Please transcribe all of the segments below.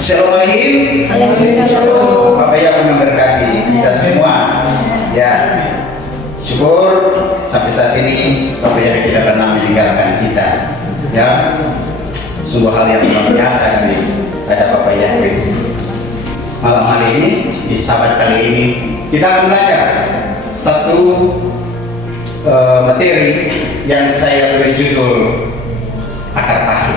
Shalom. Bapak yang memberkati kita semua. Ya, syukur sampai saat ini Bapak yang tidak pernah meninggalkan kita. Ya, sungguh hal yang luar biasa kali ada Bapak yang malam hari ini di Sabat kali ini kita akan belajar satu materi yang saya beri judul akar pahit.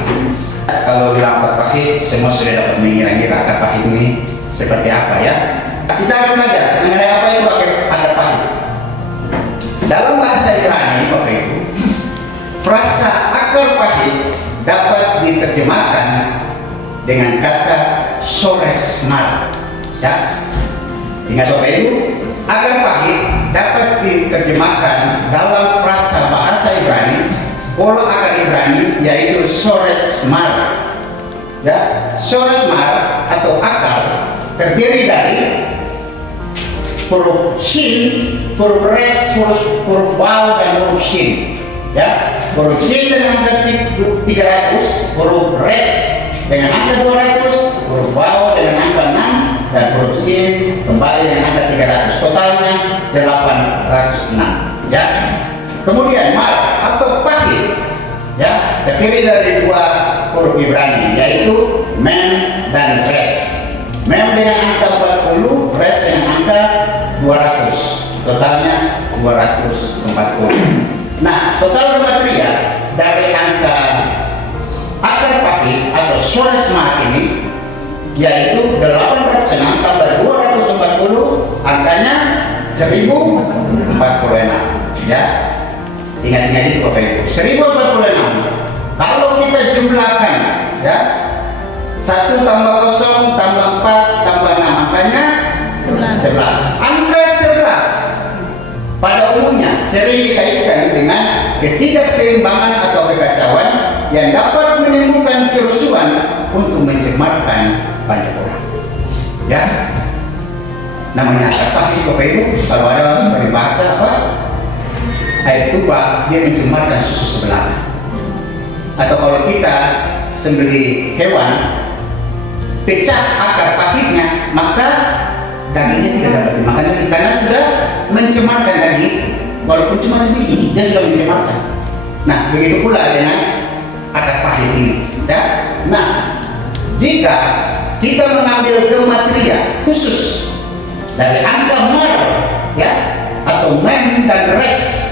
Kalau bilang akar pahit, semua sudah dapat mengira-ngira akar pahit ini seperti apa ya. Kita akan belajar mengenai apa itu akar pahit. Dalam bahasa Ibrani, Bapak Ibu, frasa akar pahit dapat diterjemahkan dengan kata sores mar. Ya, ingat Bapak Ibu, akar pahit dapat diterjemahkan dalam frasa bahasa Ibrani, pola akar Ibrani yaitu sores mar. Ya, sores mar atau akar terdiri dari huruf shin, huruf res, huruf waw dan huruf shin. Ya, huruf shin dengan angka 300, huruf res dengan angka 200, huruf waw dengan angka 6, dan huruf shin kembali dengan angka 300. Totalnya 806. Ya. Kemudian mar atau pahit, ya, terdiri dari dua huruf Ibrani yaitu mem dan res. Mem dengan angka 40, res dengan angka 200. Totalnya 240. Nah, total gematria dari angka akar pahit atau sores mar ini yaitu 806 tambah 240, angkanya 1046. Ya, ingat-ingat itu Bapak Ibu, 1046. Kalau kita jumlahkan, ya, 1 tambah 0 tambah 4 tambah 6, angkanya 11. Angka 11 pada umumnya sering dikaitkan dengan ketidakseimbangan atau kekacauan yang dapat menimbulkan kerusuhan untuk mencemarkan banyak orang. Ya, namanya akar pahit Bapak Ibu. Kalau ada peribahasa apa? Air tuba dia mencemarkan susu sebelah. Atau kalau kita sembelih hewan, pecah akar pahitnya, maka dagingnya tidak dapat dimakan lagi karena sudah mencemarkan daging. Walaupun cuma sedikit, dia sudah mencemarkan. Nah, begitu pula dengan akar pahit ini. Ya? Nah, jika kita mengambil gematria khusus dari angka mar, ya, atau mem dan res,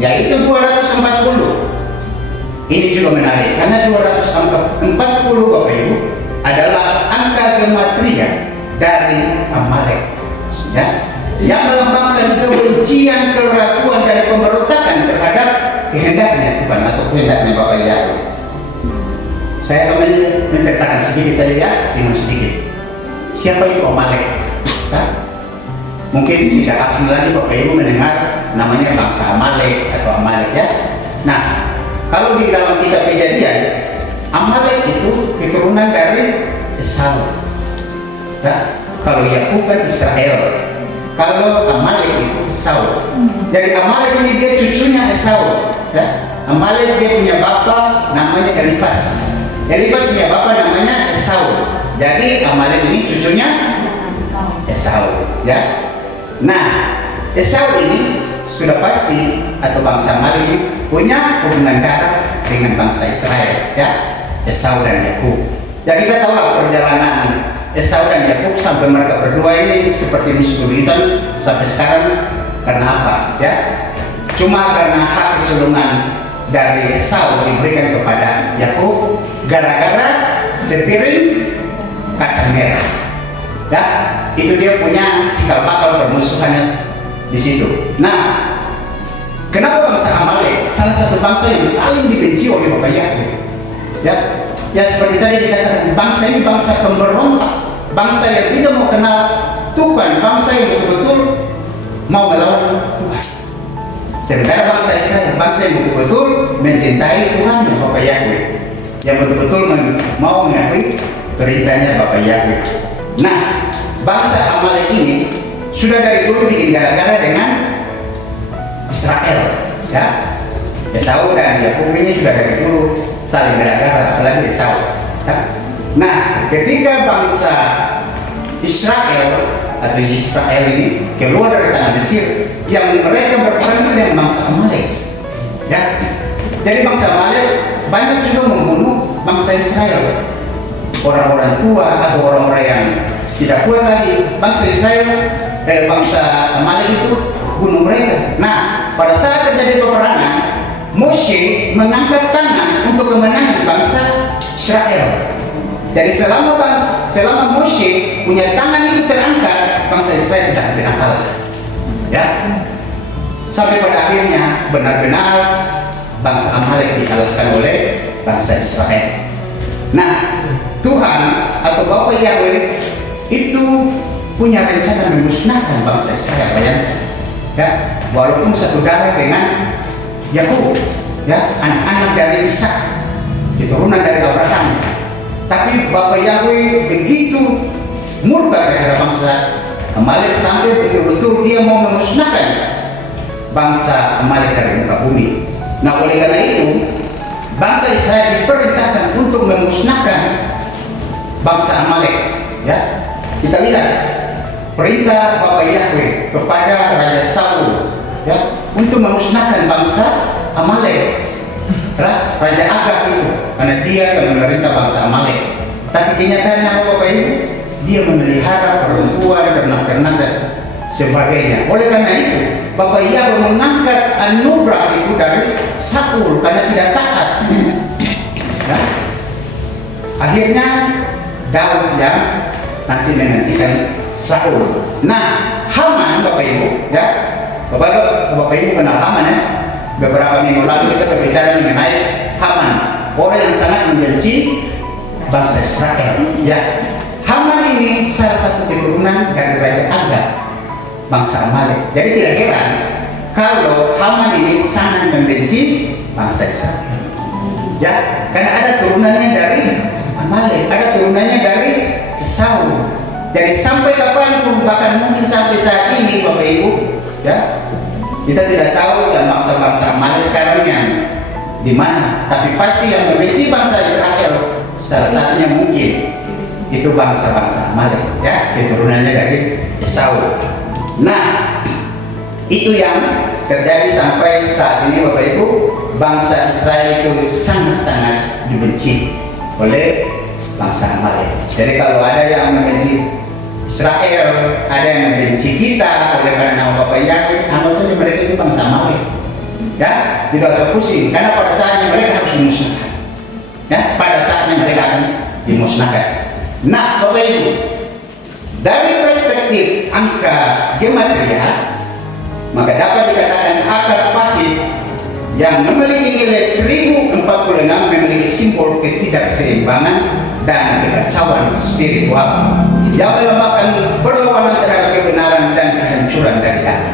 yaitu 240. Ini juga menarik karena 240 Bapak Ibu adalah angka gematria dari Amalek, ya, yang melambangkan kebencian, keraguan dan pemberontakan terhadap kehendaknya Tuhan atau kehendaknya Bapak Yahweh. Saya akan menceritakan sedikit saja, ya, sedikit. Siapa itu Amalek? Ya? Mungkin tidak asing lagi Bapak Ibu mendengar namanya bangsa Amalek atau Amalek, ya. Nah, kalau di dalam kitab Kejadian, Amalek itu keturunan dari Esau. Ya, kalau Yakub kan Israel, kalau Amalek itu Esau. Jadi Amalek ini dia cucunya Esau. Ya. Amalek dia punya bapak namanya Elifas. Elifas punya bapak namanya Esau. Jadi Amalek ini cucunya Esau. Ya. Nah, Esau ini sudah pasti atau bangsa Amalek ini punya hubungan darah dengan bangsa Israel, ya, Esau dan Yakub. Ya, kita tahu lah perjalanan Esau dan Yakub sampai mereka berdua ini seperti musuh bebuyutan sampai sekarang. Karena apa? Ya, cuma karena hak kesulungan dari Esau diberikan kepada Yakub gara-gara sepiring kacang merah. Ya, itu dia punya cikal bakal permusuhannya di situ. Nah, kenapa bangsa Amalek salah satu bangsa yang paling dibenci oleh Bapak Yahweh? Ya, seperti tadi dikatakan, bangsa ini bangsa pemberontak, bangsa yang tidak mau kenal Tuhan, bangsa yang betul-betul mau melawan Tuhan. Sementara bangsa Israel, bangsa yang betul-betul mencintai Tuhan dan Bapak Yahweh, yang betul-betul mau mengakui perintahnya Bapak Yahweh. Nah, bangsa Amalek ini sudah dari dulu bikin gara-gara dengan Israel, ya. Esau dan Yakub ini sudah dari dulu saling gara-gara, apalagi Esau. Ya. Nah, ketika bangsa Israel atau Israel ini keluar dari tanah Mesir, yang mereka berperang dengan bangsa Amalek, ya. Jadi bangsa Amalek banyak juga membunuh bangsa Israel, orang-orang tua atau orang-orang yang tidak kuat lagi. Bangsa Israel, bangsa Amalek itu bunuh mereka. Nah, pada saat terjadi peperangan, Moshe mengangkat tangan untuk kemenangan bangsa Israel. Jadi selama Moshe punya tangan itu terangkat, bangsa Israel tidak pernah kalah. Ya, sampai pada akhirnya benar-benar bangsa Amalek dikalahkan oleh bangsa Israel. Nah, Tuhan atau Bapa Yahweh itu punya rencana memusnahkan bangsa Israel, ya, walaupun satu darah dengan Yakub, ya, anak-anak dari Ishak, keturunan dari Abraham. Tapi Bapa Yahweh begitu murka terhadap bangsa Amalek sampai betul-betul dia mau memusnahkan bangsa Amalek dari muka bumi. Nah, oleh karena itu bangsa Israel diperintahkan untuk memusnahkan bangsa Amalek. Ya, kita lihat perintah Bapa Yahweh kepada Raja Saul, ya, untuk memusnahkan bangsa Amalek. Raja Agag itu, karena dia yang memerintah bangsa Amalek. Tapi kenyataannya apa Bapak Ibu? Dia memelihara perempuan, ternak-ternak dan sebagainya. Oleh karena itu, Bapak Yahweh mengangkat anugerah itu dari Saul karena tidak taat. Nah, akhirnya Daud yang nanti menggantikan Saul. Nah, Haman Bapak Ibu, ya, Bapak Ibu kenal Haman, ya? Beberapa minggu lalu kita berbicara mengenai Haman, orang yang sangat membenci bangsa Israel. Ya, Haman ini salah satu keturunan dari Raja Agag, bangsa Amalek. Jadi tidak heran kalau Haman ini sangat membenci bangsa Israel. Ya, karena ada turunannya dari Amalek, ada turunannya dari Saul. Jadi sampai kapanpun, bahkan mungkin sampai saat ini Bapak Ibu, ya, kita tidak tahu yang bangsa-bangsa Amalek sekarang yang di mana, tapi pasti yang membenci bangsa Israel salah satunya mungkin itu bangsa-bangsa Amalek, ya, keturunannya dari Esau. Nah, itu yang terjadi sampai saat ini Bapak Ibu. Bangsa Israel itu sangat-sangat dibenci oleh bangsa Amalek. Jadi kalau ada yang membenci Israel, ada yang membenci kita oleh karena nama Bapa Yahweh, anggap saja mereka itu bangsa Amalek. Ya, tidak usah pusing, karena pada saatnya mereka harus dimusnahkan. Ya, pada saatnya mereka akan dimusnahkan. Nah, Bapak Ibu, dari perspektif angka gematria, maka dapat dikatakan akar pahit yang memiliki nilai 1046 memiliki simbol ketidakseimbangan dan kekacauan spiritual yang melambangkan perlawanan terhadap kebenaran dan kehancuran dari dalam.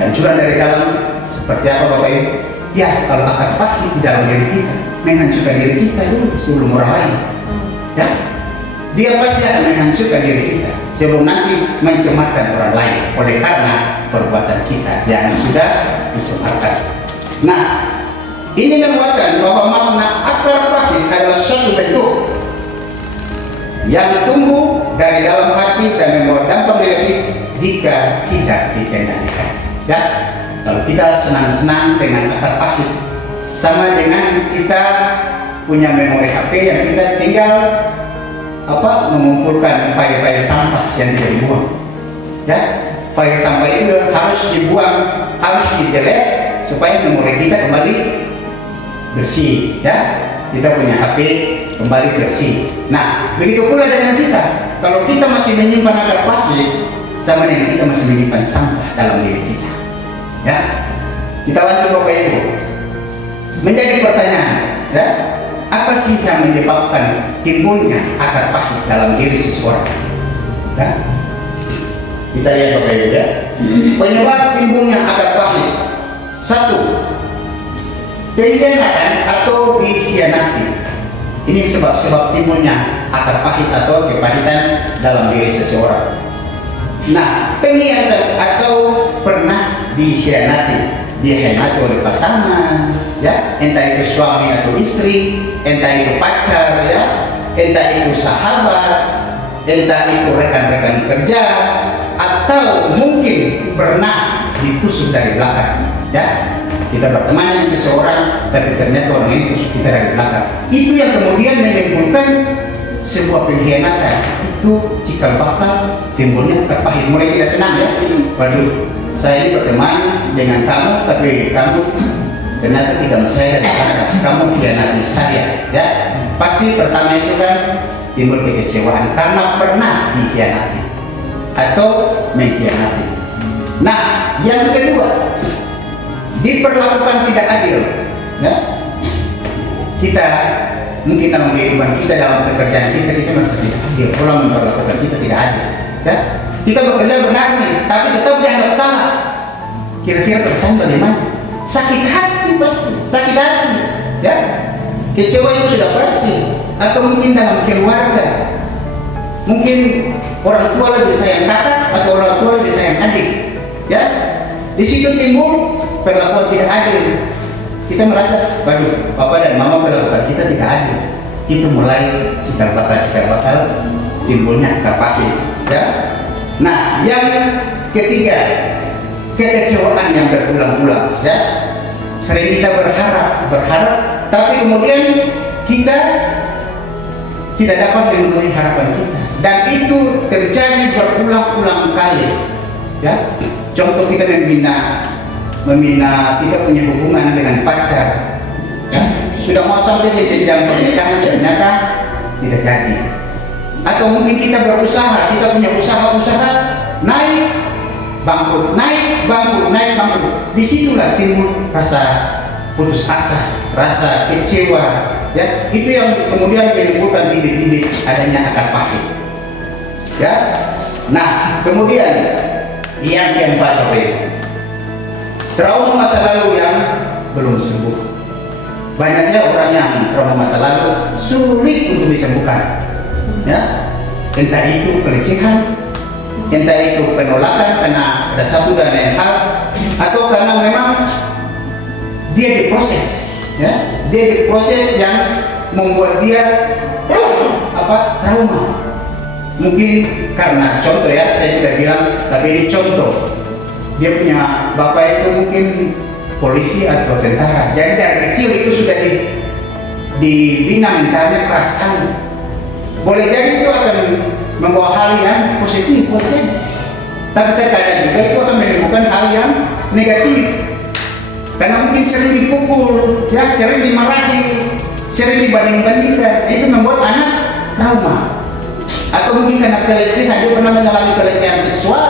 Kehancuran dari dalam seperti apa Bapak Ibu? Ya, kalau akar pahit di dalam diri kita menghancurkan diri kita dulu sebelum orang lain. Ya, dia pasti akan menghancurkan diri kita sebelum nanti mencemarkan orang lain oleh karena perbuatan kita yang sudah dicemarkan. Nah, ini menguatkan bahwa makna akar pahit adalah suatu bentuk yang tumbuh dari dalam hati dan membawa dampak negatif jika tidak dikendalikan. Ya, kalau kita senang-senang dengan akar pahit, sama dengan kita punya memori HP yang kita tinggal mengumpulkan file-file sampah yang tidak dibuang. Ya, file sampah itu harus dibuang, harus di-delete supaya memori kita kembali bersih. Ya, kita punya HP kembali bersih. Nah, begitu pula dengan kita. Kalau kita masih menyimpan akar pahit, sama dengan kita masih menyimpan sampah dalam diri kita. Ya, kita lanjut Bapak Ibu. Menjadi pertanyaan, ya, apa sih yang menyebabkan timbulnya akar pahit dalam diri seseorang? Ya, kita lihat Bapak Ibu, ya. Penyebab timbulnya akar pahit: 1. Pengkhianatan atau dikhianati. Ini sebab-sebab timbulnya akar pahit atau kepahitan dalam diri seseorang. Nah, pengkhianatan atau pernah dikhianati, dikhianati oleh pasangan, ya, entah itu suami atau istri, entah itu pacar, ya, entah itu sahabat, entah itu rekan-rekan kerja, atau mungkin pernah ditusuk dari belakang. Ya, kita berteman dengan seseorang, tapi ternyata orang ini tusuk kita dari belakang. Itu yang kemudian menimbulkan sebuah pengkhianatan. Itu cikal bakal timbulnya terpahit, mulai tidak senang ya. Waduh, saya ini berteman dengan kamu, tapi kamu ternyata tidak saya dari belakang. Kamu khianati saya, ya. Pasti pertama itu kan timbul kekecewaan karena pernah dikhianati atau mengkhianati. Nah, yang kedua, diperlakukan tidak adil. Ya? Kita mungkin dalam kehidupan kita, dalam pekerjaan kita merasa tidak adil. Orang memperlakukan kita tidak adil. Ya? Kita bekerja benar nih, tapi tetap dianggap salah. Kira-kira perasaan bagaimana? Sakit hati pasti, sakit hati. Ya? Kecewa itu sudah pasti. Atau mungkin dalam keluarga, mungkin orang tua lebih sayang kakak atau orang tua lebih sayang adik. Ya? Di situ timbul perlakuan tidak adil. Kita merasa, waduh, papa dan mama perlakuan kita tidak adil. Itu mulai cikal bakal timbulnya terpahit. Ya. Nah, yang ketiga, kekecewaan yang berulang-ulang. Ya. Sering kita berharap, tapi kemudian kita tidak dapat memenuhi harapan kita. Dan itu terjadi berulang-ulang kali. Ya. Contoh kita membina kita punya hubungan dengan pacar, ya, sudah mau sampai di jenjang pernikahan ternyata tidak jadi. Atau mungkin kita berusaha, kita punya usaha naik bangkrut, naik bangkrut. Disitulah timbul rasa putus asa, rasa kecewa. Ya, itu yang kemudian menimbulkan bibit-bibit adanya akar pahit. Ya, nah kemudian yang keempat, trauma masa lalu yang belum sembuh. Banyaknya orang yang trauma masa lalu sulit untuk disembuhkan. Ya, entah itu pelecehan, entah itu penolakan karena ada satu dan lain hal, atau karena memang dia diproses. Ya, dia diproses yang membuat dia trauma. Mungkin karena contoh ya, saya tidak bilang, tapi ini contoh. Dia punya bapak itu mungkin polisi atau tentara. Jadi dari kecil itu sudah dibina mentalnya keras sekali. Boleh jadi itu akan membawa hal yang positif, boleh jadi. Tapi terkadang juga itu akan menimbulkan hal yang negatif. Karena mungkin sering dipukul, ya, sering dimarahi, sering dibanding-bandingkan. Itu membuat anak trauma. Atau mungkin karena pelecehan, dia pernah mengalami pelecehan seksual,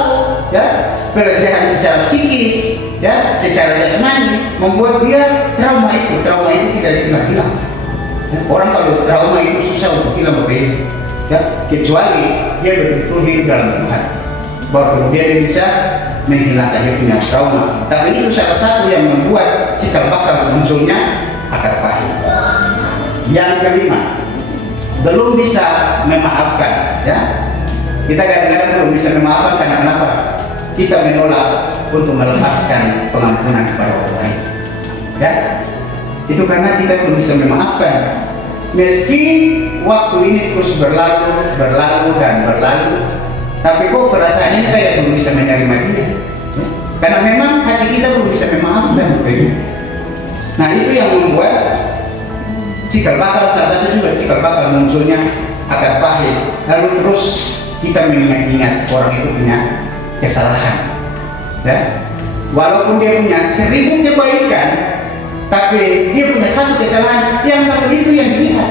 ya, pelecehan secara psikis, ya, secara jasmani, membuat dia trauma itu tidak hilang. Ya, orang kalau trauma itu susah untuk hilang, ya, kecuali dia betul-betul hidup dalam Tuhan, baru kemudian dia bisa menghilangkan dia punya trauma. Tapi itu salah satu yang membuat cikal bakal munculnya akar pahit. Yang kelima, belum bisa memaafkan. Ya, kita kadang-kadang belum bisa memaafkan karena kenapa? Kita menolak untuk melepaskan pengampunan kepada orang lain. Ya, itu karena kita belum bisa memaafkan. Meski waktu ini terus berlalu, tapi kok perasaan ini kayak belum bisa menerima dia. Ya? Karena memang hati kita belum bisa memaafkan. Nah, itu yang membuat cikal bakal, salah satu juga cikal bakal munculnya akar pahit. Lalu terus kita mengingat-ingat orang itu punya kesalahan. Ya? Walaupun dia punya 1000 kebaikan, tapi dia punya satu kesalahan, yang satu itu yang lihat.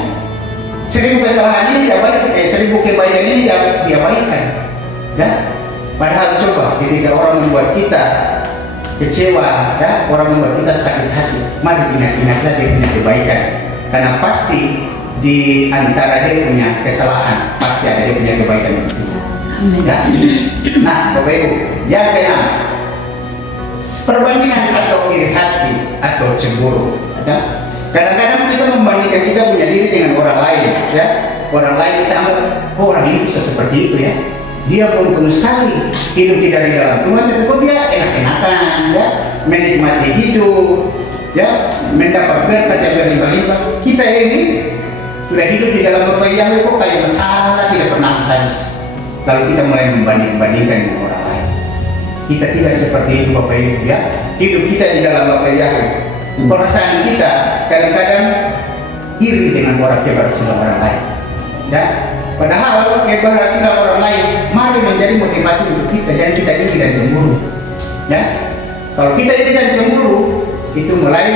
1000 kesalahan ini dia baik, 1000 kebaikan ini dia baikkan. Ya? Padahal coba ketika orang membuat kita kecewa, ya, orang membuat kita sakit hati, mari ingat-ingatlah dia punya kebaikan. Karena pasti di antara dia punya kesalahan, pasti ada dia punya kebaikan itu. Ya? Nah, Bapak Ibu, yang keenam, perbandingan atau iri hati atau cemburu. Ya? Kadang-kadang kita membandingkan kita punya diri dengan orang lain. Ya? Orang lain kita anggap, oh, orang ini bisa seperti itu ya. Dia beruntung sekali, hidup tidak di dalam Tuhan, tapi kok dia enak-enakan, ya, menikmati hidup, ya, mendapat berkat yang berlimpah-limpah. Kita ini sudah hidup di dalam Bapak Yahweh kok kayak masalah tidak pernah habis. Lalu kita mulai membanding-bandingkan dengan orang lain. Kita tidak seperti itu Bapak Ibu ya. Hidup kita di dalam Bapak Yahweh. Perasaan kita kadang-kadang iri dengan keberhasilan orang lain. Ya. Padahal keberhasilan orang lain mari menjadi motivasi untuk kita. Jangan kita iri dan cemburu. Ya. Kalau kita iri dan cemburu itu mulai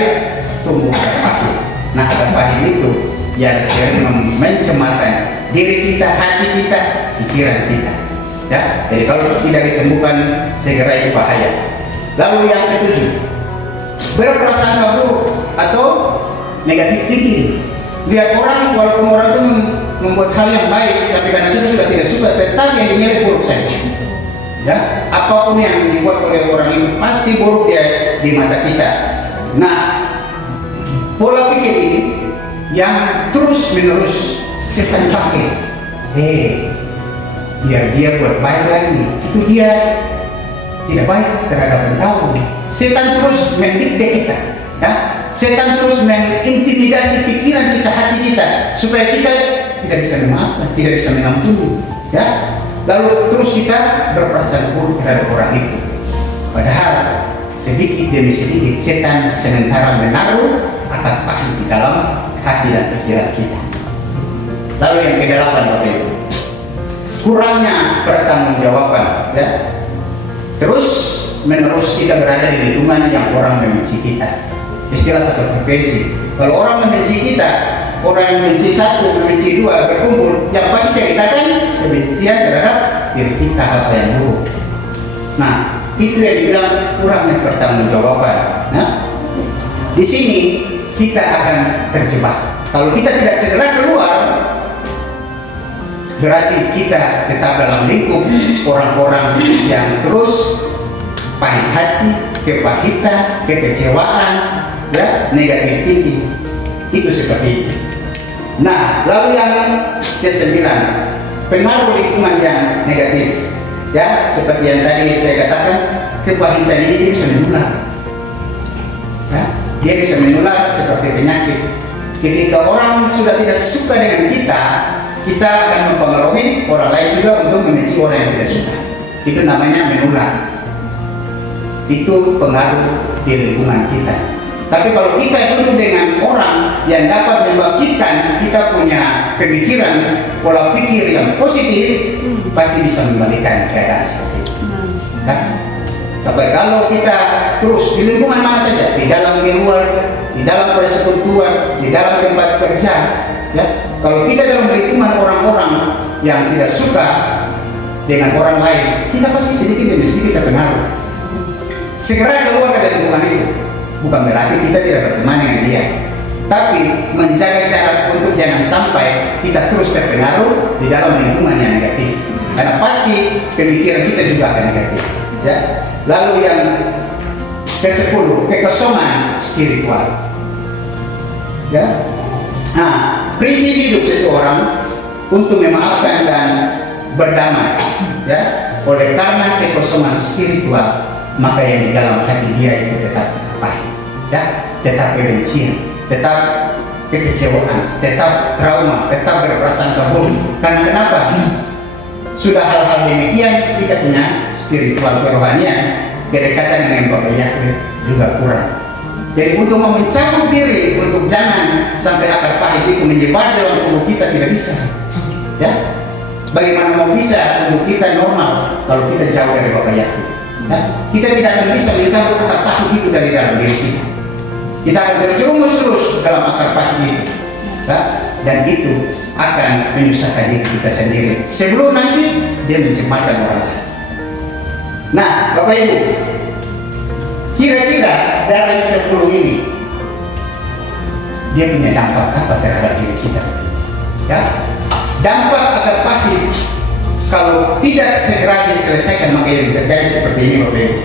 tumbuh akar pahit. Nah, akar pahit itu yang sering mencemarkan diri kita, hati kita, pikiran kita. Ya, jadi kalau tidak disembuhkan segera itu bahaya. Lalu yang ketujuh, berprasangka buruk atau negatif thinking. Lihat orang, walaupun orang itu membuat hal yang baik, tapi karena kita sudah tidak suka, tetap yang dinilai buruk saja. Ya, apapun yang dibuat oleh orang ini pasti buruk dia di mata kita. Nah, pola pikir ini yang terus menerus setan pakai. Biar dia buat baik lagi, itu dia tidak baik terhadap engkau. Setan terus mendikte kita, ya. Setan terus mengintimidasi pikiran kita, hati kita, supaya kita tidak bisa memaafkan, tidak bisa mengampuni, ya. Lalu terus kita berprasangka buruk terhadap orang itu. Padahal sedikit demi sedikit setan sementara menaruh akar pahit di dalam hati dan pikiran kita. Lalu yang kedelapan Bapak Ibu, kurangnya pertanggungjawaban, ya. Terus menerus kita berada di lingkungan yang orang membenci kita. Istilah satu frekuensi. Kalau orang membenci kita, orang membenci satu, membenci dua, berkumpul, yang pasti ceritakan kebencian terhadap diri kita, hal yang buruk. Nah, itu yang dibilang kurangnya pertanggungjawaban. Nah, di sini kita akan terjebak. Kalau kita tidak segera keluar, berarti kita tetap dalam lingkup orang-orang yang terus pahit hati, kepahitan, kekecewaan, ya, negatif tinggi. Itu seperti itu. Nah, lalu yang ke-9, pengaruh lingkungan yang negatif. Ya, seperti yang tadi saya katakan, kepahitan ini dia bisa menular. Ya, dia bisa menular seperti penyakit. Ketika orang sudah tidak suka dengan kita akan mempengaruhi orang lain juga untuk membenci orang yang tidak suka. Itu namanya menular. Itu pengaruh di lingkungan kita. Tapi kalau kita duduk dengan orang yang dapat membangkitkan kita punya pemikiran, pola pikir yang positif, pasti bisa membalikan keadaan seperti itu. Kan? Tapi kalau kita terus di lingkungan mana saja, di dalam keluarga, di dalam persekutuan, di dalam tempat kerja, ya, kalau kita dalam lingkungan orang-orang yang tidak suka dengan orang lain, kita pasti sedikit demi sedikit terpengaruh. Segera keluar dari lingkungan itu. Bukan berarti kita tidak berteman dengan dia, tapi menjaga jarak untuk jangan sampai kita terus terpengaruh di dalam lingkungan yang negatif. Karena pasti pemikiran kita juga akan negatif. Ya. Lalu yang ke-10, kekosongan spiritual. Ya. Nah, prinsip hidup seseorang untuk memaafkan dan berdamai. Ya. Oleh karena kekosongan spiritual, maka yang di dalam hati dia itu tetap pahit, ya, tetap kebencian, tetap kekecewaan, tetap trauma, tetap berprasangka buruk. Karena kenapa? Sudah hal-hal demikian kita punya spiritual kerohanian, kedekatan dengan Bapak Yahweh juga kurang. Jadi untuk mencabut diri, untuk jangan sampai akar pahit itu menyebar dalam tubuh kita tidak bisa. Ya, bagaimana mau bisa untuk kita normal kalau kita jauh dari Bapak Yahweh? Nah, kita tidak akan bisa mencabut akar pahit itu dari dalam diri kita. Kita akan terjerumus terus dalam akar pahit itu, nah, dan itu akan menyusahkan diri kita sendiri sebelum nanti dia mencemarkan orang lain. Nah, Bapak Ibu, kira-kira dari 10 ini dia punya dampak apa terhadap diri kita? Ya, dampak akar pahit kalau tidak segera diselesaikan, maka yang terjadi seperti ini Bapak Ibu.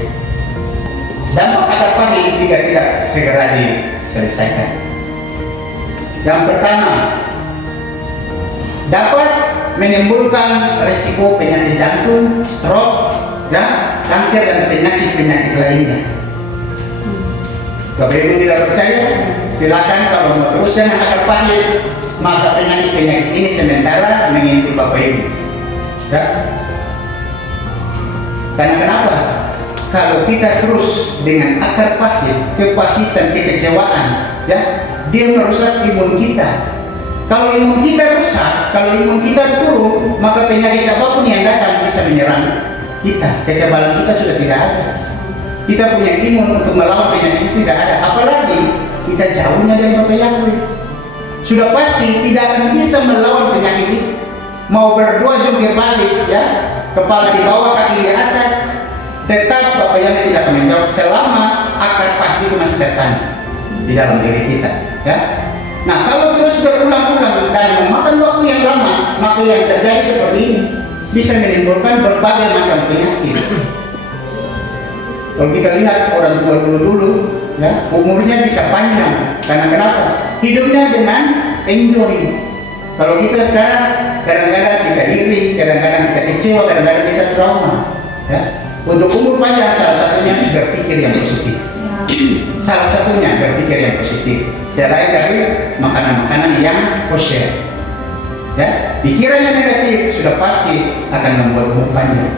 Dampak akar pahit jika tidak segera diselesaikan. Yang pertama, dapat menimbulkan risiko penyakit jantung, stroke, ya, kanker dan penyakit-penyakit lainnya. Bapak Ibu tidak percaya? Silakan kalau mau terus dengan akar pahit, maka penyakit-penyakit ini sementara mengintip Bapak Ibu. Ya? Karena kenapa? Kalau kita terus dengan akar pahit, kepahitan, kekecewaan, ya, dia merusak imun kita. Kalau imun kita rusak, kalau imun kita turun, maka penyakit apapun yang datang bisa menyerang kita. Kekebalan kita sudah tidak ada. Kita punya imun untuk melawan penyakit itu tidak ada. Apalagi kita jauhnya dari Bapak Yahweh. Sudah pasti tidak akan bisa melawan penyakit itu. Mau berdua jungkir balik, ya, kepala di bawah, kaki di atas, tetap Bapak Yahweh tidak akan menjawab selama akar pahit itu masih tertanam di dalam diri kita, ya. Nah, kalau terus berulang-ulang dan memakan waktu yang lama, maka yang terjadi seperti ini bisa menimbulkan berbagai macam penyakit. Kalau kita lihat orang tua dulu-dulu, ya, umurnya bisa panjang. Karena kenapa? Hidupnya dengan enjoy. Kalau kita sekarang kadang-kadang kita iri, kadang-kadang kita kecewa, kadang-kadang kita trauma. Ya. Untuk umur panjang salah satunya berpikir yang positif. Salah satunya berpikir yang positif. Selain dari makanan-makanan yang kosher. Ya, pikiran yang negatif sudah pasti akan membuat umur panjang.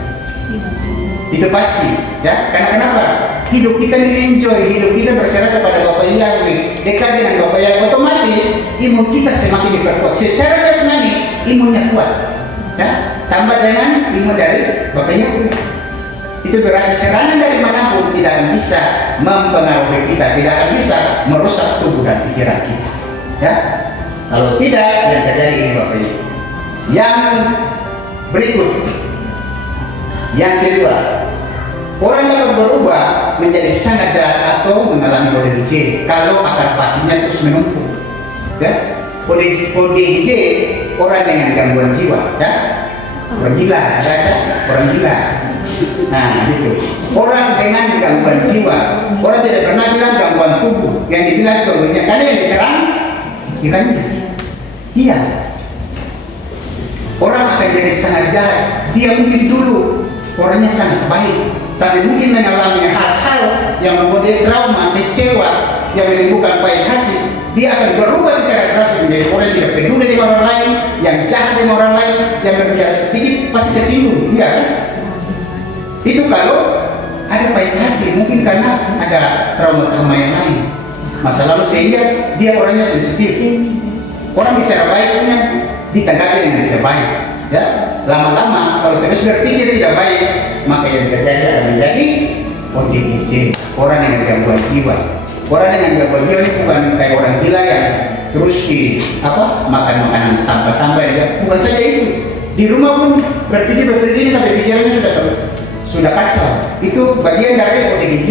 Itu pasti, ya. Karena kenapa? Hidup kita di-enjoy, hidup kita berserah kepada Bapak Yahweh, dekat dengan Bapak Yahweh, otomatis imun kita semakin diperkuat. Secara jasmani imunnya kuat, ya. Tambah dengan imun dari Bapak Yahweh. Itu berarti serangan dari manapun tidak akan bisa mempengaruhi kita, tidak akan bisa merusak tubuh dan pikiran kita, ya. Kalau tidak, yang terjadi ini Bapak Ibu. Yang berikut, yang kedua, orang dapat berubah menjadi sangat jahat atau mengalami ODGJ kalau akar pahitnya terus menumpuk, ya. ODGJ orang dengan gangguan jiwa, ya. Orang gila, baca orang gila. Nah, gitu. Orang dengan gangguan jiwa, orang tidak pernah bilang gangguan tubuh, yang dibilang tubuhnya, karena yang diserang pikirannya. Iya. Orang akan jadi sangat jahat. Dia mungkin dulu orangnya sangat baik, tapi mungkin mengalami hal-hal yang membuat dia trauma, kecewa, yang menimbulkan baik hati. Dia akan berubah secara drastis menjadi orang yang tidak peduli dengan orang lain, yang jahat dengan orang lain, yang berbicara sedikit pasti tersinggung. Iya kan? Itu kalau ada baik hati, mungkin karena ada trauma-trauma yang lain masa lalu sehingga dia orangnya sensitif. Orang bicara baiknya ditanggapi dengan tidak baik, ya. Lama-lama kalau terus berpikir tidak baik, maka yang terjadi akan menjadi ODGJ, orang dengan gangguan jiwa. Orang dengan gangguan jiwa ini bukan kayak orang gila yang terus makan makanan sampah-sampah, ya. Bukan saja itu, di rumah pun berpikir ini sampai pikirannya sudah kacau. Itu bagian dari ODGJ.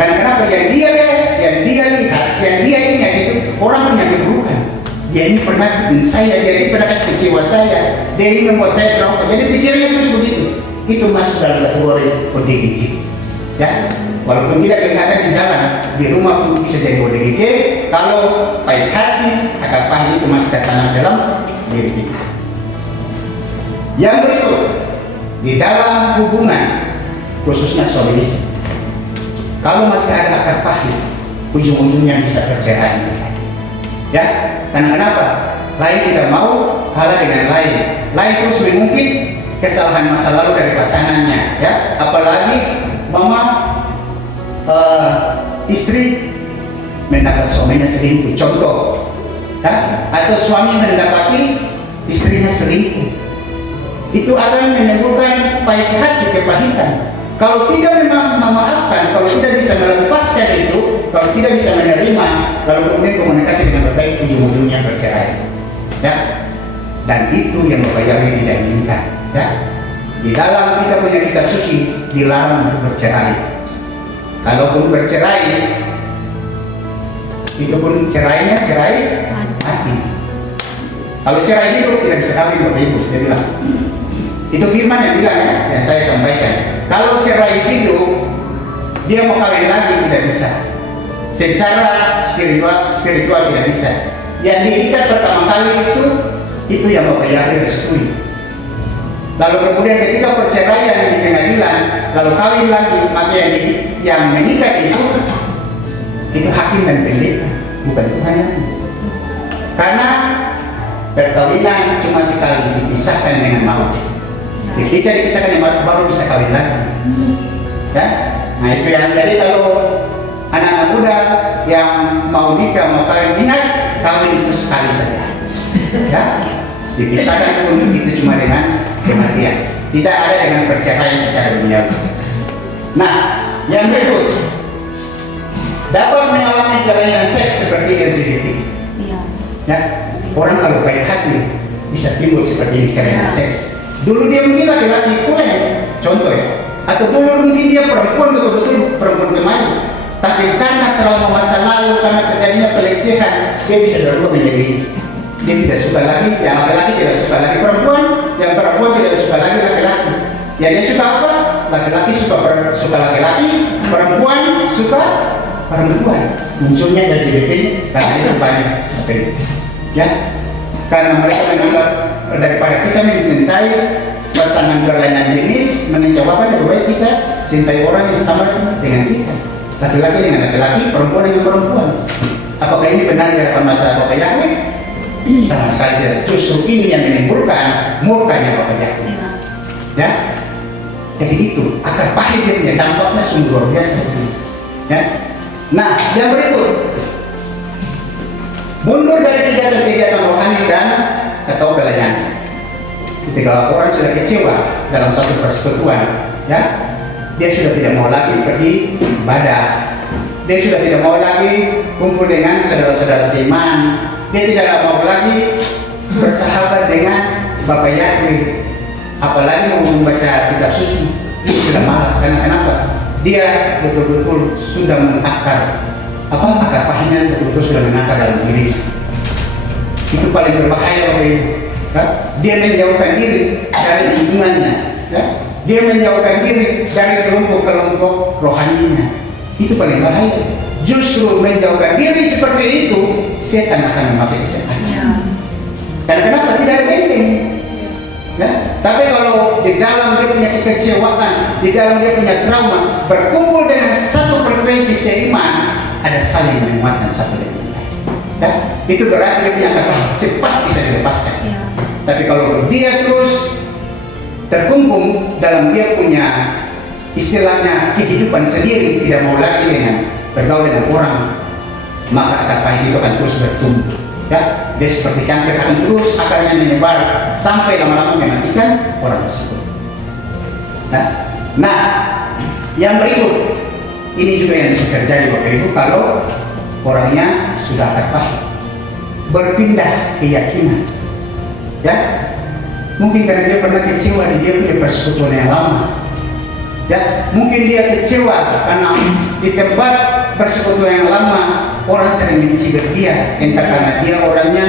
Karena kenapa? Yang dia lihat, yang dia ingat itu orang punya keburukan. Dia ini pernah bikin saya, dia ini pernah kasih kecewa saya, dia ini membuat saya trauma. Jadi pikirannya terus begitu. Itu masuk dalam kategori ODGJ. Ya, walaupun tidak kelihatan di jalan, di rumah pun bisa jadi ODGJ. Kalau baik hati, akar pahit itu masih tertanam dalam diri kita. Yang berikut, di dalam hubungan, khususnya suami istri, kalau masih ada akar pahit, ujung-ujungnya bisa bercerai. Ya, karena kenapa? Lain tidak mau kalah dengan lain terus mengungkit kesalahan masa lalu dari pasangannya, ya. Apalagi istri mendapat suaminya selingkuh, contoh, ya? Atau suami mendapati istrinya selingkuh, itu akan menimbulkan pahit hati, kepahitan. Kalau tidak memang memaafkan, kalau tidak bisa melepaskan itu, kalau tidak bisa menerima, lalu kemudian komunikasi dengan baik, ujung-ujungnya bercerai, ya. Dan itu yang Bapak Yahweh tidak inginkan, ya. Di dalam kita punya kitab suci dilarang untuk bercerai. Kalaupun bercerai, itu pun cerainya cerai mati. Kalau cerai hidup tidak bisa kawin, Bapak Ibu, saya bilang. Itu firman yang bilang, ya, yang saya sampaikan. Kalau cerai hidup, dia mau kawin lagi tidak bisa. Secara spiritual tidak bisa. Yang diikat pertama kali itu yang Bapak Yahweh restui. Lalu kemudian ketika perceraian di pengadilan, lalu kawin lagi, maka yang mengikat itu hakim dan pendeta, bukan Tuhan lagi. Karena perkawinan cuma sekali, dipisahkan dengan maut. Ketika dipisahkan dengan maut baru bisa kawin lagi. Ya? Nah itu yang jadi kalau anak-anak muda yang mau nikah mau kawin, ingat kawin itu sekali saja. Ya? Dipisahkan pun itu cuma dengan kematian. Tidak ada dengan perceraian secara duniawi. Nah, yang berikut dapat mengalami kelainan seks seperti LGBT. Ya, orang kalau baik hati bisa timbul seperti ini kelainan seks. Dulu dia mungkin laki-laki tulen, contoh ya. Atau dulu mungkin dia perempuan betul-betul perempuan kemayu. Tapi karena trauma masa lalu, karena terjadinya pelecehan, dia bisa berubah menjadi dia tidak suka lagi, yang laki-laki tidak suka lagi perempuan, yang perempuan tidak suka lagi laki-laki. Ya dia suka apa? Laki-laki suka laki-laki, perempuan suka perempuan. Munculnya LGBT karena itu banyak. Ya, karena mereka menganggap daripada kita mencintai pasangan berlainan jenis, menjawab lebih baik kita cintai orang yang sama dengan kita. Laki-laki dengan laki-laki, perempuan dengan perempuan. Apakah ini benar di hadapan mata Bapak Yahweh? Sama sekali tidak. Justru ini yang menimbulkan murkanya Bapak Yahweh. Ya, jadi itu akar pahit dia punya dampaknya sungguh luar biasa. Ya, nah yang berikut, mundur dari kegiatan rohani dan atau pelayanan. Ketika orang sudah kecewa dalam satu persekutuan, ya, dia sudah tidak mau lagi pergi ibadah, dia sudah tidak mau lagi kumpul dengan saudara-saudara seiman, dia tidak mau lagi bersahabat dengan Bapak Yahweh, apalagi mau membaca kitab suci. Dia sudah malas. Karena kenapa? Dia betul-betul sudah mengakar akar pahitnya, betul-betul sudah mengakar dalam diri. Itu paling berbahaya Bapak Ibu. Ya? Dia menjauhkan diri dari lingkungannya. Ya? Dia menjauhkan diri dari kelompok-kelompok rohaninya. Itu paling bahaya. Justru menjauhkan diri seperti itu, setan akan memakai kesempatan. Ya. Karena kenapa? Tidak ada benteng. Ya? Tapi kalau di dalam dia punya kekecewaan, di dalam dia punya trauma, berkumpul dengan satu frekuensi seiman, ada saling menguatkan satu dengan lain. Ya? Itu berarti dia punya kata cepat bisa dilepaskan. Ya. Tapi kalau dia terus terkungkung dalam dia punya istilahnya kehidupan sendiri, tidak mau lagi dengan bergaul dengan orang, maka akar pahit itu akan terus bertumbuh. Ya, dia seperti kanker akan terus akarnya menyebar sampai lama-lama mematikan orang tersebut. Nah, yang berikut ini juga yang bisa terjadi Bapak Ibu kalau orangnya sudah akar pahit, berpindah keyakinan. Ya, mungkin karena dia pernah kecewa di dia punya persekutuan yang lama. Ya, mungkin dia kecewa karena di tempat persekutuan yang lama orang sering mencibir dia, entah karena dia orangnya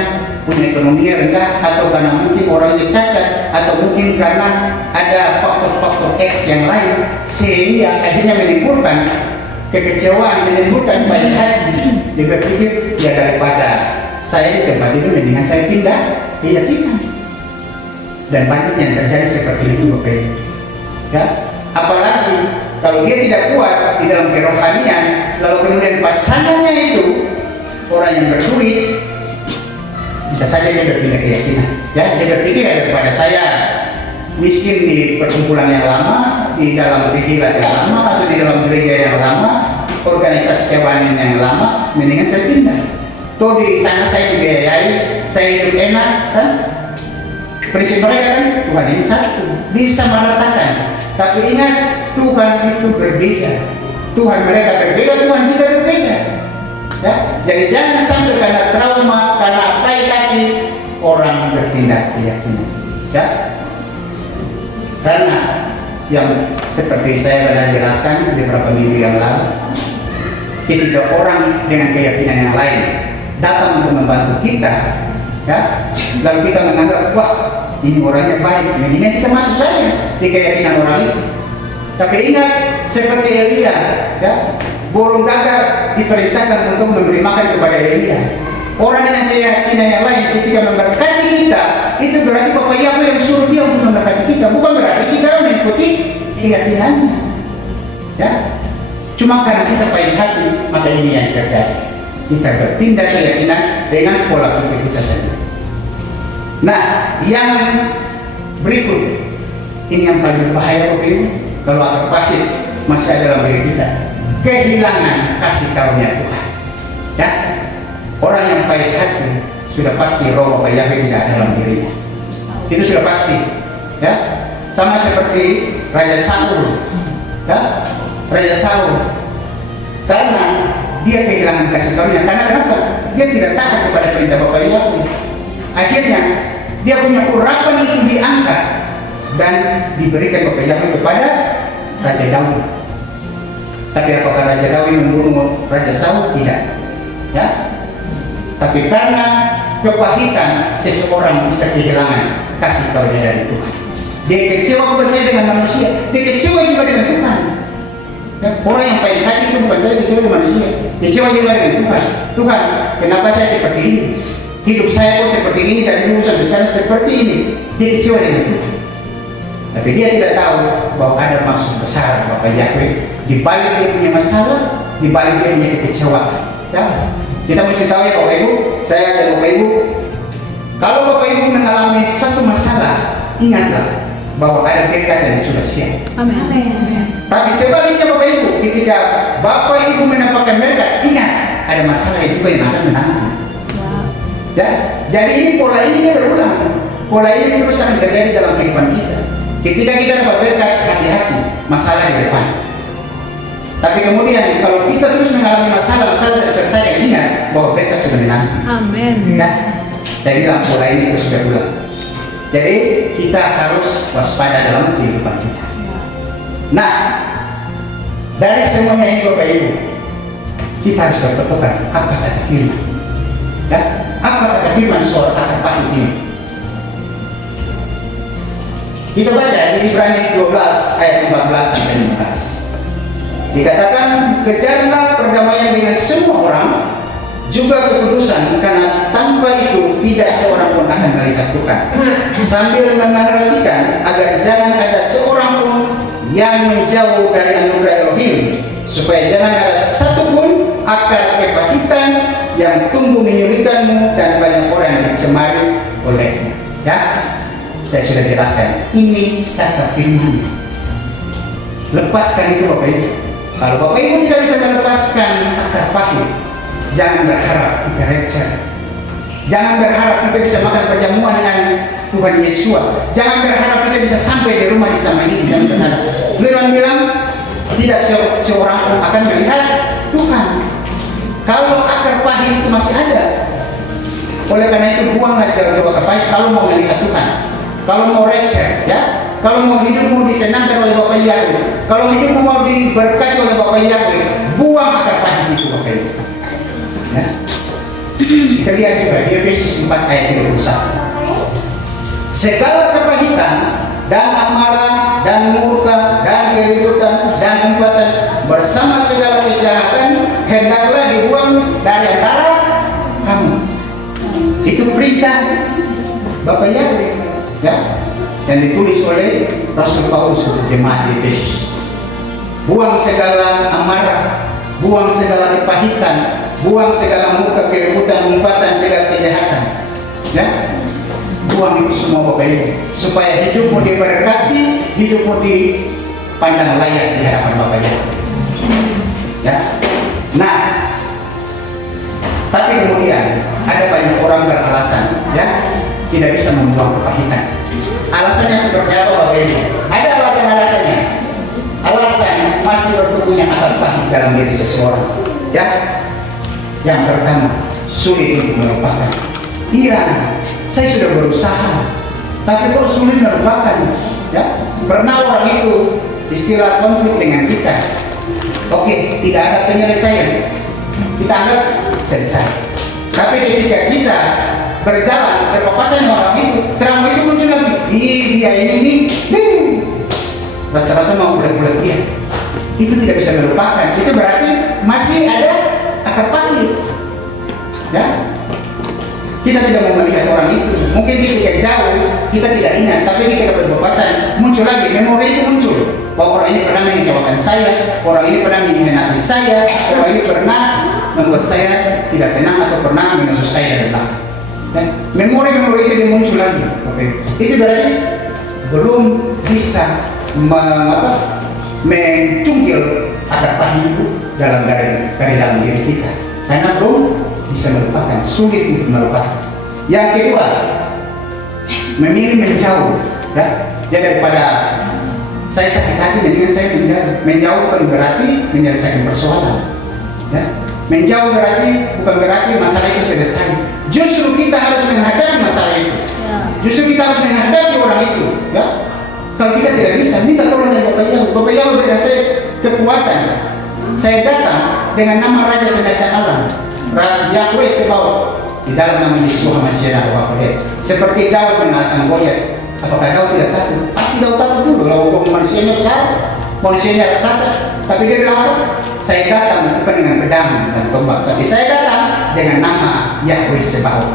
punya ekonomi rendah, atau karena mungkin orangnya cacat, atau mungkin karena ada faktor-faktor X yang lain, sehingga akhirnya menimbulkan kekecewaan, menimbulkan baik hati. Dia berpikir, ya daripada saya di tempat itu mendingan saya pindah keyakinan. Dan banyak yang terjadi seperti itu Bapak Ibu. Ya, apalagi kalau dia tidak kuat di dalam kerohanian, lalu kemudian pasangannya itu orang yang berduit, bisa saja dia berpindah keyakinan. Ya, dia berpikir daripada saya miskin di perkumpulan yang lama, di dalam pikiran yang lama, atau di dalam gereja yang lama, organisasi kerohanian yang lama, mendingan saya pindah. Tuh di sana saya dibiayai, saya hidup enak, kan? Prinsip mereka kan Tuhan ini satu, bisa meratakan. Tapi ingat, Tuhan itu berbeda. Tuhan mereka berbeda, Tuhan kita berbeda. Ya? Jadi jangan sampai karena trauma, karena pahit hati, orang berpindah keyakinan. Ya? Karena yang seperti saya pernah jelaskan beberapa minggu yang lalu, ketika orang dengan keyakinan yang lain datang untuk membantu kita, ya, lalu kita menganggap, wah, ini orangnya baik, mendingan kita masuk saja di keyakinan orang itu. Tapi ingat, seperti Elia, ya, burung gagak diperintahkan untuk memberi makan kepada Elia. Orang dengan keyakinan yang lain ketika memberkati kita, itu berarti Bapak Yahweh yang suruh dia untuk memberkati kita, bukan berarti kita mengikuti keyakinannya. Ya, cuma karena kita pahit hati, maka ini yang terjadi. Kita berpindah keyakinan dengan pola pikir kita sendiri. Nah, yang berikut ini yang paling berbahaya Bapak Ibu, kalau akar pahit masih ada dalam diri kita, kehilangan kasih karunia Tuhan. Ya, orang yang pahit hati sudah pasti roh Bapak Yahweh tidak ada dalam dirinya. Itu sudah pasti. Ya, sama seperti Raja Saul. Ya, Raja Saul, karena dia kehilangan kasih karunia. Karena kenapa? Dia tidak taat kepada perintah Bapak Yahweh. Akhirnya dia punya urapan itu diangkat dan diberikan Bapak Yahweh kepada Raja Daud. Tapi apakah Raja Daud membunuh Raja Saul? Tidak. Ya. Tapi karena kepahitan, seseorang bisa kehilangan kasih karunia dari Tuhan. Dia kecewa bukan saya dengan manusia, dia kecewa juga dengan Tuhan. Ya, orang yang pahit hati itu bukan saya kecewa dengan manusia, kecewa juga dengan Tuhan. Tuhan, kenapa saya seperti ini? Hidup saya kok seperti ini dari dulu sampai sekarang seperti ini. Dia kecewa dengan Tuhan. Tapi dia tidak tahu bahwa ada maksud besar Bapak Yahweh di balik dia punya masalah, di balik dia punya kekecewaan. Ya, kita mesti tahu ya Bapak Ibu, saya dan Bapak Ibu, kalau Bapak Ibu mengalami satu masalah, ingatlah bahwa ada berkat yang sudah siap. Amin. Tapi sebaliknya Bapak Ibu, ketika Bapak Ibu menampakkan berkat, ingat ada masalah juga yang akan menanti. Ya, jadi ini pola ini berulang. Pola ini terus akan terjadi dalam kehidupan kita. Ketika kita dapat berkat, hati-hati, masalah di depan. Tapi kemudian kalau kita terus mengalami masalah tidak selesai, ingat bahwa berkat sudah menanti. Amin. Ya, jadi dalam pola ini terus berulang. Jadi kita harus waspada dalam kehidupan kita. Nah, dari semuanya ini Bapak Ibu, kita harus berpedoman apa kata firman. Ya, apa kata firman soal akar pahit ini? Kita baca di Ibrani 12 ayat 14 sampai 15. Dikatakan, kejarlah perdamaian dengan semua orang, juga kekudusan, karena tanpa itu tidak seorang pun akan melihat Tuhan. Sambil memerhatikan agar jangan ada seorang pun yang menjauh dari anugerah Elohim, supaya jangan ada satu pun akar kepahitan yang tumbuh menyulitkanmu dan banyak orang yang dicemari olehnya. Ya, saya sudah jelaskan. Ini kata firman. Lepaskan itu Bapak Ibu. Kalau Bapak Ibu tidak bisa melepaskan akar pahit, jangan berharap kita receh. Jangan berharap kita bisa makan perjamuan dengan Tuhan Yesus. Jangan berharap kita bisa sampai di rumah di sama ini. Jangan berharap. Firman bilang tidak seorang pun akan melihat Tuhan. Kalau akar pahit itu masih ada, oleh karena itu buanglah jauh-jauh akar pahit kalau mau melihat Tuhan. Kalau mau receh, ya. Kalau mau hidupmu disenangkan oleh Bapak Yahweh, kalau hidupmu mau diberkati oleh Bapak Yahweh, buang akar pahit itu Bapak Yahweh. Ya. Kita lihat juga di Efesus 4 ayat 31. Segala kepahitan dan amarah dan murka dan keributan dan umpatan bersama segala kejahatan hendaklah dibuang dari antara kamu. Itu perintah Bapak Yahweh, ya, yang ditulis oleh Rasul Paulus untuk jemaat di Efesus. Buang segala amarah, buang segala kepahitan, buang segala murka, keributan, umpatan, segala kejahatan. Ya, buang itu semua Bapak Ibu, supaya hidupmu diberkati, hidupmu dipandang layak di hadapan Bapak Ibu. Ya, nah, tapi kemudian ada banyak orang beralasan, ya, tidak bisa membuang kepahitan. Alasannya seperti apa Bapak Ibu? Ada alasan-alasannya. Alasan masih bertumbuhnya akar pahit dalam diri seseorang. Ya, yang pertama, sulit untuk melupakan. Iya, saya sudah berusaha, tapi kok sulit melupakan. Ya, pernah orang itu istilah konflik dengan kita. Oke, tidak ada penyelesaian. Kita anggap selesai. Tapi ketika kita berjalan berpapasan dengan orang itu, trauma itu muncul lagi. Dia ini, rasa-rasa mau bulat-bulat dia. Itu tidak bisa melupakan. Itu berarti masih ada akar pahit. Ya, kita tidak mau melihat orang itu. mungkin ketika jauh kita tidak ingat, tapi ketika berpapasan muncul lagi, memori itu muncul bahwa orang ini pernah mengecewakan saya, orang ini pernah mengkhianati saya, orang ini pernah membuat saya tidak tenang atau pernah menusuk saya dari belakang. Dan memori-memori itu muncul lagi. Itu berarti belum bisa mencungkil akar pahit itu dari dalam diri kita, karena belum bisa melupakan, sulit untuk melupakan. Yang kedua, memilih menjauh, ya. Jadi daripada saya sakit hati, mendingan saya menjauh bukan berarti menyelesaikan persoalan, ya. Menjauh bukan berarti masalah itu selesai. Justru kita harus menghadapi masalah itu. Justru kita harus menghadapi orang itu, ya. Kalau kita tidak bisa, minta tolong dari Bapak Yahweh. Bapak Yahweh beri saya kekuatan. Saya datang dengan nama Raja Semesta Alam, Yahweh Sebaot, di dalam nama Yesus Masih Bapak Yesus. Seperti Daud mengalahkan Goliat. Apakah Daud tidak takut? Pasti Daud takut dulu. Kalau manusianya besar, manusianya raksasa. Tapi dia bilang apa? Saya datang bukan dengan pedang dan tombak, tapi saya datang dengan nama Yahweh Sebaot.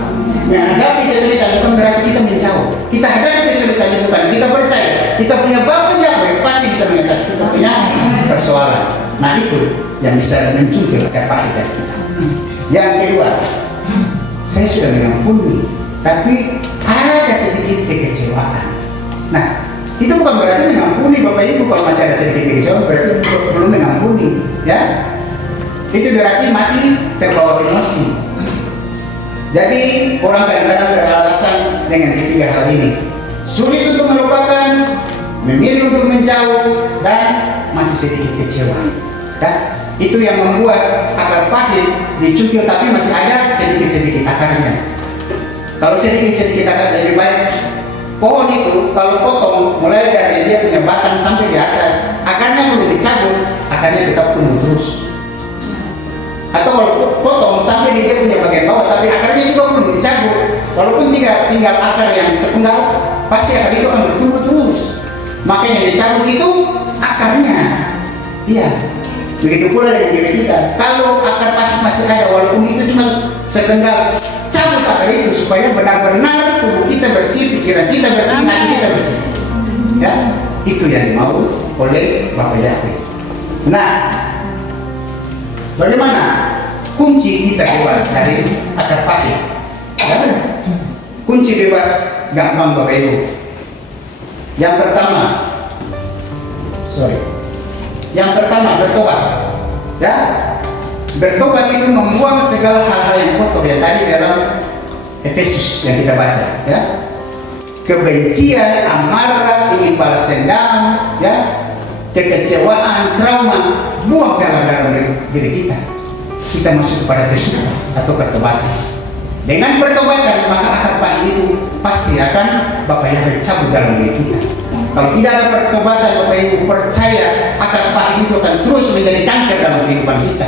Menghadapi kesulitan bukan berarti kita menjauh. Kita hadapi kesulitan itu karena kita percaya kita punya Bapa Yahweh pasti bisa mengatasi kita punya persoalan. Nah itu yang bisa mencungkil akar pahit dari kita. Yang kedua, saya sudah mengampuni, tapi ada sedikit kekecewaan. Nah, itu bukan berarti mengampuni Bapak Ibu kalau masih ada sedikit kekecewaan, berarti belum mengampuni, ya. Itu berarti masih terbawa emosi. Jadi orang kadang-kadang beralasan dengan ketiga hal ini. Sulit untuk melupakan, memilih untuk menjauh, dan masih sedikit kecewa. Ya? Itu yang membuat akar pahit dicungkil, tapi masih ada sedikit-sedikit akarnya. Kalau sedikit-sedikit akar lebih baik. Pohon itu kalau potong mulai dari dia punya batang sampai di atas, akarnya belum dicabut, akarnya tetap tumbuh terus. Atau kalau potong sampai dia punya bagian bawah, tapi akarnya juga belum dicabut, walaupun tinggal akar yang sepenggal, pasti akar itu akan bertumbuh terus. Makanya dicabut itu akarnya. Iya. Begitu pula dengan diri kita. Kalau akar pahit masih ada, walaupun itu cuma sepenggal, cabut akar itu supaya benar-benar tubuh kita bersih, pikiran kita bersih, hati kita bersih. Ya, itu yang dimau oleh Bapak Yahweh. Nah, bagaimana kunci kita bebas dari akar pahit? Ya, kunci bebas gampang Bapak Ibu. Yang pertama bertobat. Ya, bertobat itu membuang segala hal-hal yang kotor yang tadi dalam Efesus yang kita baca. Ya, kebencian, amarah, ingin balas dendam, ya, kekecewaan, trauma, buang dalam diri kita. Kita masuk kepada kesukaan atau pertobatan. Dengan pertobatan maka akar pahit itu pasti akan Bapak Yahweh cabut dalam diri kita. Kalau tidak ada pertobatan, Bapak Ibu percaya akar pahit itu akan terus menjadi kanker dalam kehidupan kita.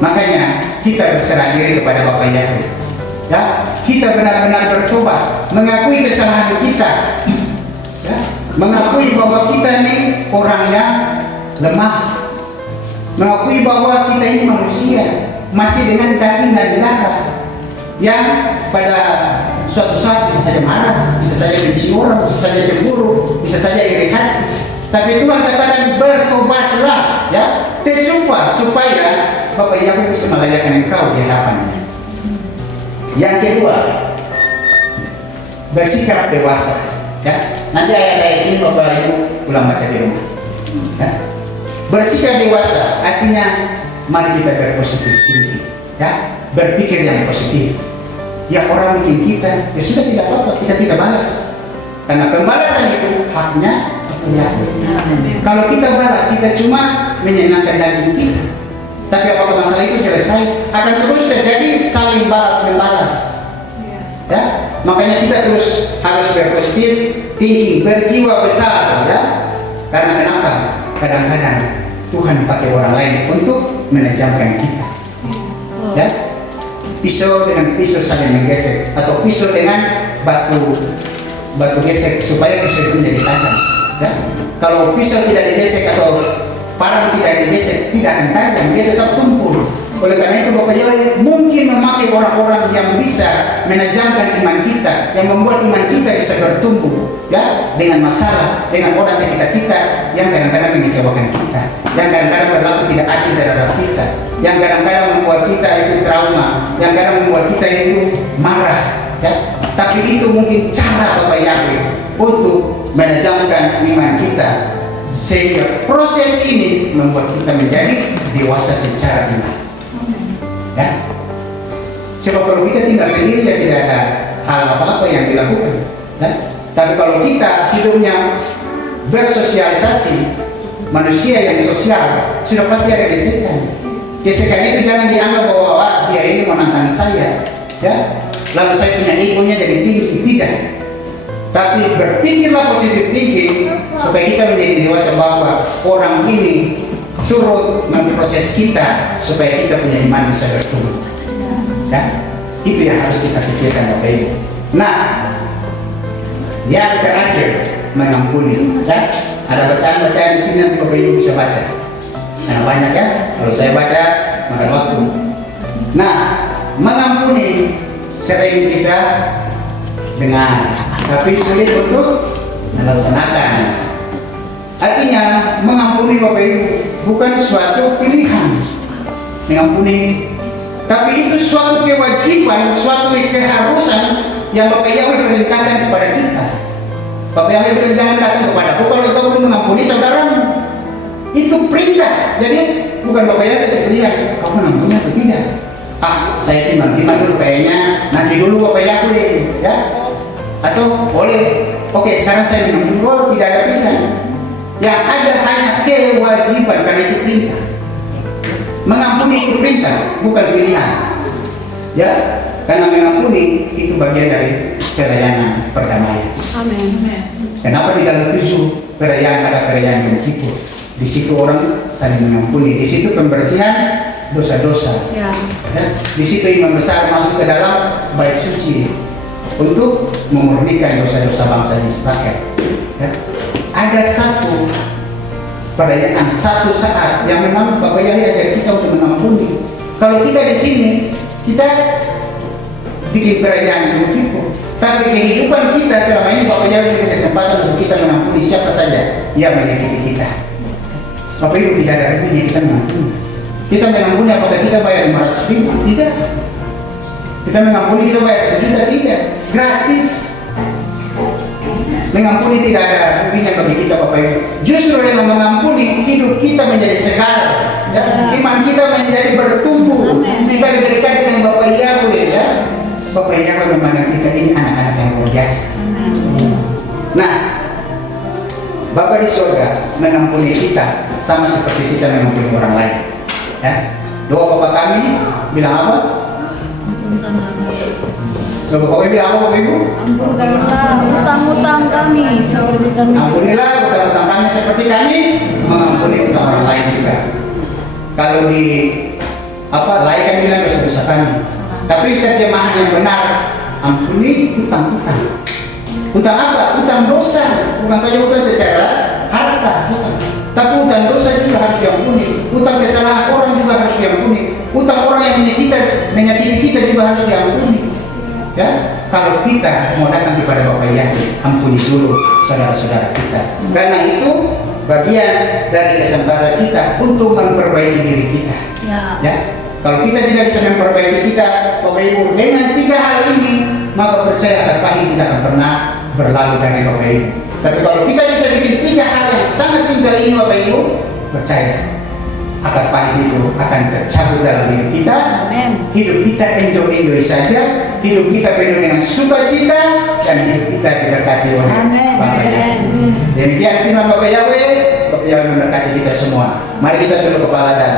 Makanya kita berserah diri kepada Bapak Yahweh. Ya, kita benar-benar bertobat, mengakui kesalahan kita. Ya, mengakui bahwa kita ini orang yang lemah. Mengakui bahwa kita ini manusia, masih dengan daging dan darah, yang pada suatu saat bisa saja marah, bisa saja benci orang, bisa saja cemburu, bisa saja iri hati. Tapi Tuhan katakan bertobatlah, ya, tesufa, supaya Bapak Yahweh bisa melayakkan engkau di hadapannya. Yang kedua, bersikap dewasa. Ya, nanti ayat-ayat ini Bapak Ibu ulang baca di rumah. Ya. Bersikap dewasa artinya mari kita berpositif tinggi, ya, berpikir yang positif. Ya, orang mungkin kita, ya sudah tidak apa-apa, kita tidak balas, karena pembalasan itu haknya Yahweh. Kalau kita balas, kita cuma menyenangkan daging kita. Tapi apakah masalah itu selesai? Akan terus terjadi saling balas membalas. Ya, makanya kita terus harus berpositif tinggi, berjiwa besar, ya. Karena kenapa? Kadang-kadang Tuhan pakai orang lain untuk menajamkan kita. Ya, pisau dengan pisau saling menggesek, atau pisau dengan batu gesek supaya pisau itu menjadi tajam. Ya, kalau pisau tidak digesek atau parang tidak digesek, tidak akan tajam, dia tetap tumpul. Oleh karena itu Bapak Yahweh mungkin memakai orang-orang yang bisa menajamkan iman kita, yang membuat iman kita bisa bertumbuh, ya, dengan masalah, dengan orang sekitar kita yang kadang-kadang mengecewakan kita, yang kadang-kadang berlaku tidak adil terhadap kita, yang kadang-kadang membuat kita itu trauma, yang kadang membuat kita itu marah, ya. Tapi itu mungkin cara Bapak Yahweh untuk menajamkan iman kita, sehingga proses ini membuat kita menjadi dewasa secara iman. Ya, sebab kalau kita tinggal sendiri ya tidak ada hal apa-apa yang dilakukan. Ya? Tapi kalau kita hidupnya bersosialisasi, manusia yang sosial, sudah pasti ada gesekan. Gesekan itu jangan dianggap bahwa dia ini menantang saya, ya. Lalu saya punya egonya jadi tinggi, tidak. Tapi berpikirlah positif thinking supaya kita menjadi dewasa bahwa orang ini turut memproses kita supaya kita punya iman bisa bertumbuh. Ya, itu yang harus kita pikirkan Bapak Ibu. Nah, yang terakhir mengampuni. Ya, ada bacaan-bacaan di sini nanti Bapak Ibu bisa baca. Karena banyak ya. Kalau saya baca makan waktu. Nah, mengampuni sering kita dengar, tapi sulit untuk melaksanakan. Artinya mengampuni Bapak Ibu bukan suatu pilihan mengampuni, tapi itu suatu kewajiban, suatu keharusan yang Bapak Yahweh perintahkan kepada kita. Bapak Yahweh bilang jangan datang kepadaku kalau kau belum mengampuni saudaramu. Itu perintah. Jadi bukan Bapak Yahweh sekalian kau mengampuni atau tidak. Saya timbang-timbang dulu kayaknya nanti dulu Bapak Yahweh, ya. Atau boleh, oke sekarang saya mengampuni, tidak ada pilihan. Yang ada hanya kewajiban, karena itu perintah. Mengampuni itu perintah, bukan pilihan. Ya, karena mengampuni itu bagian dari perayaan perdamaian. Amin. Kenapa di dalam 7 perayaan ada perayaan Yom Kippur? Di situ orang saling mengampuni, di situ pembersihan dosa-dosa. Ya. Di situ imam besar masuk ke dalam bait suci untuk memurnikan dosa-dosa bangsa Israel. Ya. Ada satu perayaan, satu saat yang memang Bapak Yahweh ajar kita untuk mengampuni. Kalau kita di sini, kita bikin perayaan Yom Kippur, tapi kehidupan kita selama ini Bapak Yahweh beri kesempatan untuk kita mengampuni siapa saja yang menyakiti kita. Bapak Ibu tidak ada ruginya kita mengampuni. Kita mengampuni apakah kita bayar 500.000? Tidak. Kita mengampuni kita bayar 1 juta? Tidak. Gratis. Mengampuni tidak ada ruginya bagi kita Bapak Ibu. Justru dengan mengampuni hidup kita menjadi segar, ya? Iman kita menjadi bertumbuh. Kita lebih dekat dengan Bapak Yahweh, ya. Bapak Yahweh memandang kita ini anak-anak yang luar biasa. Nah, Bapak di surga mengampuni kita sama seperti kita mengampuni orang lain. Ya. Doa Bapak kami bilang apa? Coba Bapak bilang apa Bapak Ibu? Ampunkanlah utang-utang kami seperti kami. Ampunilah utang-utang kami seperti kami mengampuni utang orang lain juga. Kalau di lain kan bilang dosa-dosa kami. Tapi terjemahan yang benar, ampuni utang-utang. Utang apa? Utang dosa. Bukan saja utang secara harta, bukan. Tapi utang dosa juga harus diampuni. Utang kesalahan orang juga harus diampuni. Utang orang yang menyakiti kita juga harus diampuni. Ya, kalau kita mau datang kepada Bapak Yahweh, ampuni dulu saudara-saudara kita. Karena itu bagian dari kesempatan kita untuk memperbaiki diri kita. Ya. Kalau kita tidak bisa memperbaiki kita, Bapak Ibu, dengan 3 hal ini, maka percaya akan pahit tidak akan pernah berlalu dari Bapak Ibu. Tapi kalau kita bisa bikin 3 hal yang sangat simpel ini Bapak Ibu, percaya akar pahit itu akan tercabut dalam hidup kita. Amen. Hidup kita enjoy saja, hidup kita penuh dengan sukacita, dan hidup kita diberkati oleh Bapak Yahweh. Demikian firman Bapak Yahweh. Bapak Yahweh memberkati kita semua. Mari kita tunduk kepala dan